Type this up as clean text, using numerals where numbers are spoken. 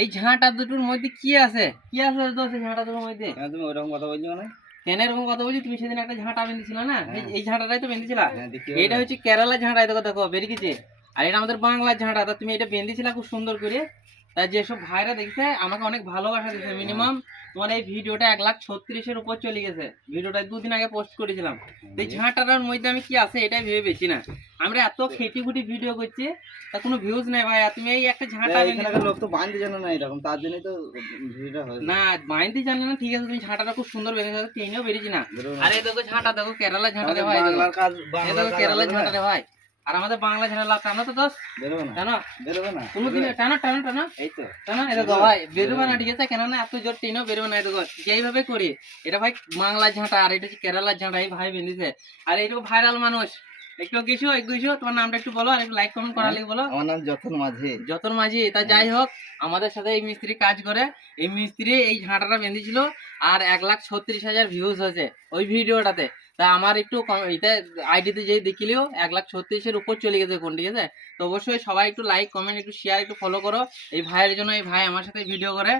এই ঝাঁটা দুটোর মধ্যে কি আছে দোষ এই ঝাঁটা দুটোর মধ্যে? তুমি ওইরকম কথা বলছো না? কেন এরকম কথা বলছি? তুমি সেদিন একটা ঝাঁটা বেঁধেছিল না, এই ঝাঁটাটাই তো বেঁধেছিলা। দেখি এটা হচ্ছে কেরালা ঝাঁটা, দেখো দেখো বেরিয়েছে। আর এটা আমাদের বাংলার ঝাঁটা। তা তুমি এটা বেঁধেছিলা খুব সুন্দর করে। তা যেসব ভাইরা দেখছে আমাকে অনেক ভালোবাসা দিচ্ছে। মিনিমাম তোমার এই ভিডিওটা 1,36,000-এর উপর চলে গেছে। ভিডিওটা 2 দিন আগে পোস্ট করেছিলাম। এই ঝাঁটাটার মধ্যে আমি কি আছে এটাই ভেবে পেয়েছি না। আমরা এত খেটি খুটি ভিডিও করছি, তা কোনো ভিউজ নেই ভাই। আর তুমি এই একটা ঝাঁটা বেঁধেছো। লোক তো বাঁধতে জানে না এরকম, তার জন্যই তো ভিডিওটা হয় না বাঁধতে জানে না, ঠিক আছে। তুমি ঝাঁটাটা খুব সুন্দর বেঁধেছো, ট্রেনেও বেরিয়েছি না। আরে দেখো ঝাঁটা, দেখো কেরালা ঝাঁটা রে ভাই, বাংলার কাজ এই দেখো কেরালা ঝাঁটা রে ভাই। আর আমাদের বাংলা ঝাঁটা লাভ টানো তো দোষ, বেরোবে না, টানো বেরোবে না কোনোদিন, টানো টানো টানো, এই তো টানো। এই দেখো ভাই বেরোবে না, ঠিক আছে। কেননা এত জোর ট্রেনেও বেরোবে না। এই দেখো যেইভাবে করি এটা ভাই বাংলার ঝাঁটা, আর এটা হচ্ছে কেরালার ঝাঁটা। এই ভাই বেঁধেছে। আর এইটুকু ভাইরাল মানুষ। একটু এগিয়েছো, তোমার নামটা একটু বলো, আর একটু লাইক কমেন্ট করা লিখে বলো। আমার নাম যতন মাঝি। যতন মাঝি। তা যাই হোক, আমাদের সাথে এই মিস্ত্রি কাজ করে। এই মিস্ত্রি এই ঝাঁটাটা বেঁধেছিল, আর 1,36,000 ভিউজ হয়েছে ওই ভিডিওটাতে। তা আমার একটু এটা আইডিতে যে দেখিলেও 1,36,000-এর উপর চলে গেছে কোন, ঠিক আছে। তো অবশ্যই সবাই একটু লাইক কমেন্ট একটু শেয়ার একটু ফলো করো এই ভাইয়ের জন্য। এই ভাই আমার সাথে ভিডিও করে।